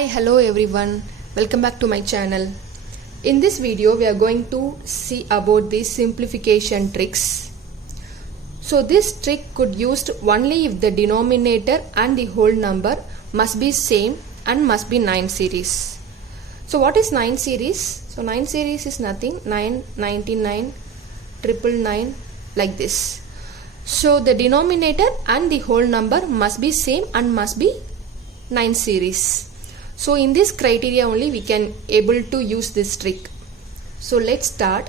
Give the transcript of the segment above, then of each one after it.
Hi, hello everyone. Welcome back to my channel. In this video, we are going to see about the simplification tricks. So this trick could used only if the denominator and the whole number must be same and must be 9 series. So what is 9 series? So 9 series is nothing, 9, 99, 999 like this. So the denominator and the whole number must be same and must be 9 series. So in this criteria only we can able to use this trick. So let's start.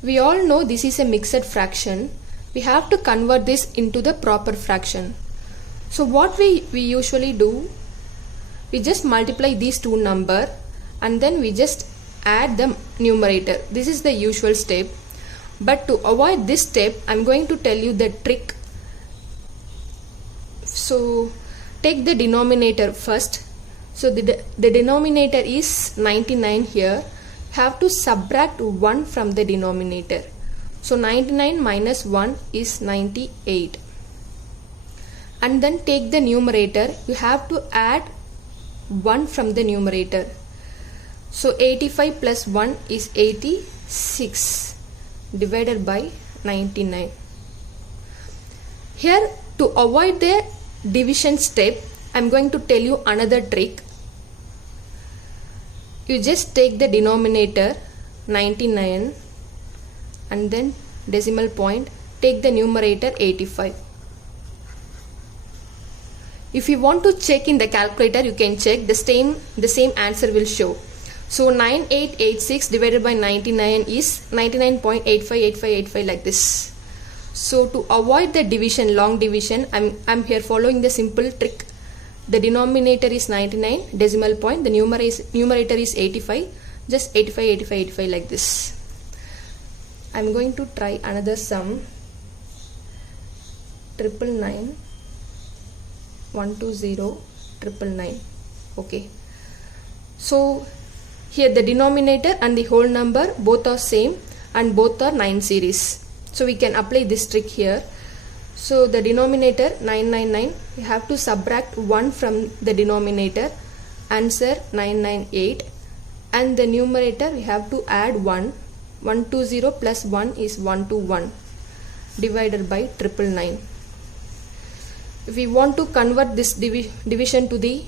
We all know this is a mixed fraction. We have to convert this into the proper fraction. So what we usually do, we just multiply these two numbers and then we just add the numerator. This is the usual step. But to avoid this step, I'm going to tell you the trick. So take the denominator first. So the denominator is 99 here. Have to subtract 1 from the denominator. So 99 minus 1 is 98. And then take the numerator. You have to add 1 from the numerator. So 85 plus 1 is 86 divided by 99. Here, to avoid the division step, I'm going to tell you another trick. You just take the denominator 99 and then decimal point, take the numerator 85. If you want to check in the calculator, you can check the same answer will show. So 9886 divided by 99 is 99.858585 like this. So to avoid the division, long division, I'm here following the simple trick. The denominator is 99, decimal point, the numerator is 85, just 85 like this. I'm going to try another sum. 999 120 999. Okay. So here the denominator and the whole number both are same and both are 9 series. So we can apply this trick here. So the denominator 999, we have to subtract 1 from the denominator, answer 998, and the numerator we have to add 1. 120 plus 1 is 121 divided by 999. If we want to convert this division to the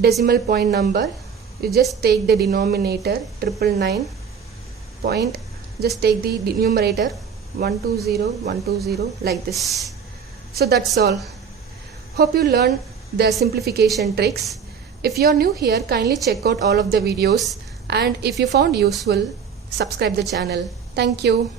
decimal point number, you just take the denominator 999 point, just take the numerator 120 like this. So that's all. Hope you learned the simplification tricks. If you are new here, kindly check out all of the videos, and if you found useful, subscribe the channel. Thank you.